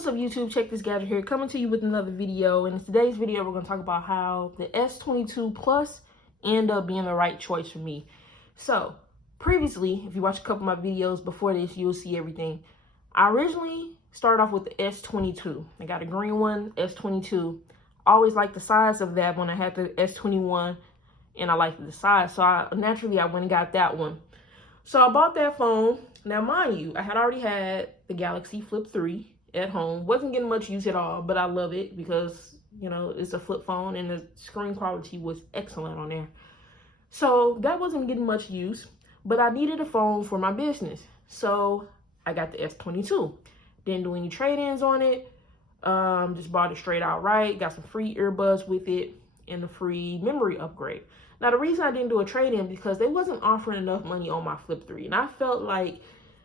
What's up, YouTube? Check this gadget here, coming to you with another video. And in today's video, we're going to talk about how the S22 Plus ended up being the right choice for me. So previously, if you watch a couple of my videos before this, you'll see everything. I originally started off with the S22. I got a green one, S22. I always liked the size of that when I had the S21, and I liked the size. So naturally I went and got that one. So I bought that phone. Now, mind you, I had already had the Galaxy Flip 3 at home. Wasn't getting much use at all, but I love it because, you know, it's a flip phone and the screen quality was excellent on there. So that wasn't getting much use, but I needed a phone for my business. So I got the S22. Didn't do any trade-ins on it. Just bought it straight outright. Got some free earbuds with it and a free memory upgrade. Now, the reason I didn't do a trade-in because they wasn't offering enough money on my Flip 3. And I felt like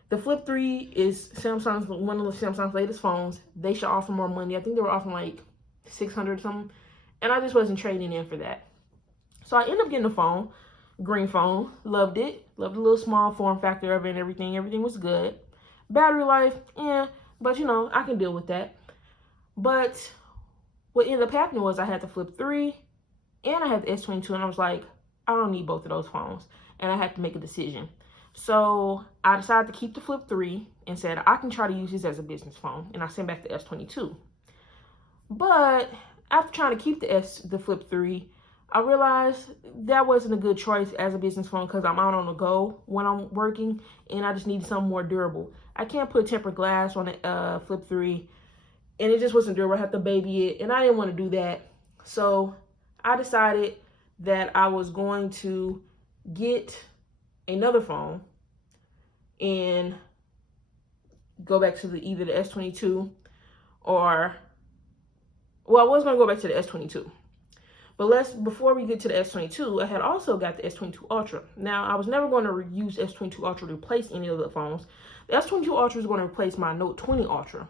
the Flip 3 is Samsung's, one of Samsung's latest phones. They should offer more money. I think they were offering like $600 something. And I just wasn't trading in for that. So I ended up getting a phone, green phone. Loved it. Loved the little small form factor of it and everything. Everything was good. Battery life, yeah. But, you know, I can deal with that. But what ended up happening was I had the Flip 3 and I had the S22. And I was like, I don't need both of those phones. And I had to make a decision. So I decided to keep the Flip 3 and said I can try to use this as a business phone. And I sent back the S22. But after trying to keep the Flip 3, I realized that wasn't a good choice as a business phone because I'm out on the go when I'm working and I just needed something more durable. I can't put tempered glass on the Flip 3 and it just wasn't durable. I had to baby it and I didn't want to do that. So I decided that I was going to get another phone and go back to either the S22 or, well, I was going to go back to the S22. But before we get to the S22, I had also got the S22 Ultra. Now, I was never going to use S22 Ultra to replace any of the phones. The S22 Ultra is going to replace my Note 20 Ultra.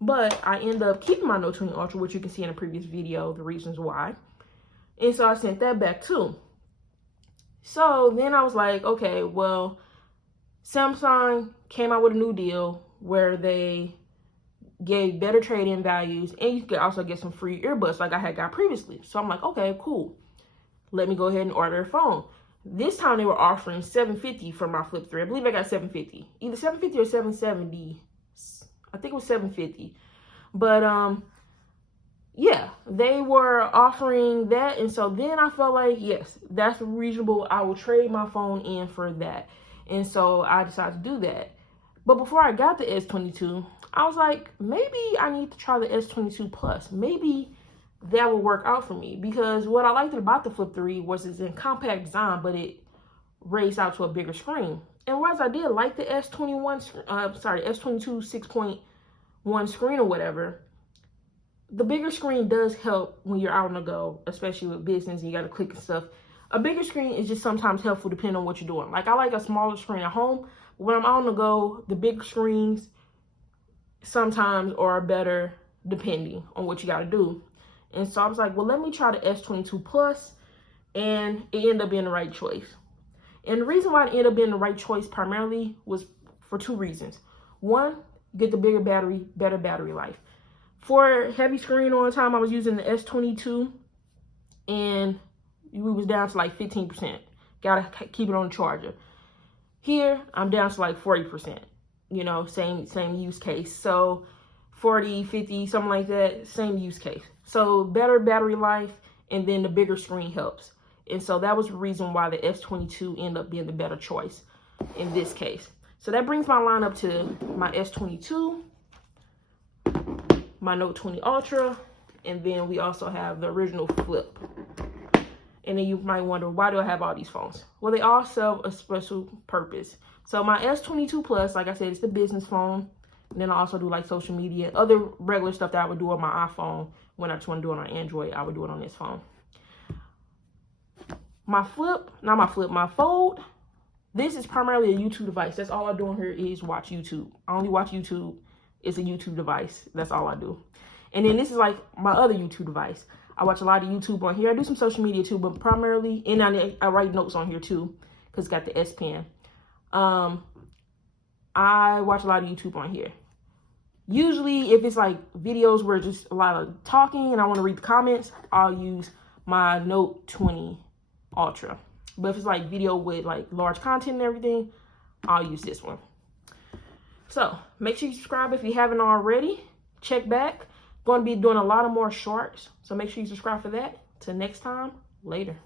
But I ended up keeping my Note 20 Ultra, which you can see in a previous video, the reasons why. And so I sent that back too. So then I was like, okay, well, Samsung came out with a new deal where they gave better trade-in values and you could also get some free earbuds like I had got previously. So I'm like, okay, cool. Let me go ahead and order a phone. This time they were offering $750 for my Flip 3. I believe I got $750. Either $750 or $770. I think it was $750. But yeah, they were offering that. And so then I felt like, yes, that's reasonable. I will trade my phone in for that. And so I decided to do that. But before I got the S22, I was like, maybe I need to try the S22 Plus. Maybe that will work out for me. Because what I liked about the Flip 3 was it's in compact design, but it raised out to a bigger screen. And whereas I did like the S22 6.1 screen or whatever, the bigger screen does help when you're out on the go, especially with business and you got to click and stuff. A bigger screen is just sometimes helpful depending on what you're doing. Like I like a smaller screen at home, but when I'm out on the go, the big screens sometimes are better depending on what you got to do. And so I was like, well, let me try the S22 Plus, and it ended up being the right choice. And the reason why it ended up being the right choice primarily was for two reasons. One, get the bigger battery, better battery life. For heavy screen on time, I was using the S22 and we was down to like 15%. Gotta keep it on the charger. Here, I'm down to like 40%. You know, same use case. So 40, 50, something like that, same use case. So better battery life and then the bigger screen helps. And so that was the reason why the S22 ended up being the better choice in this case. So that brings my lineup to my S22, my Note 20 Ultra, and then we also have the original Flip. And then you might wonder, why do I have all these phones? Well, they all serve a special purpose. So my S22 Plus, like I said, it's the business phone. And then I also do like social media, other regular stuff that I would do on my iPhone. When I just want to do it on Android, I would do it on this phone. My Fold, this is primarily a YouTube device. That's all I do on here is watch YouTube. I only watch YouTube. It's a YouTube device. That's all I do. And then this is like my other YouTube device. I watch a lot of YouTube on here. I do some social media too, but primarily, and I write notes on here too, because it's got the S Pen. I watch a lot of YouTube on here. Usually, if it's like videos where just a lot of talking and I want to read the comments, I'll use my Note 20 Ultra. But if it's like video with like large content and everything, I'll use this one. So make sure you subscribe if you haven't already. Check back. Going to be doing a lot of more shorts, so make sure you subscribe for that. Till next time, later.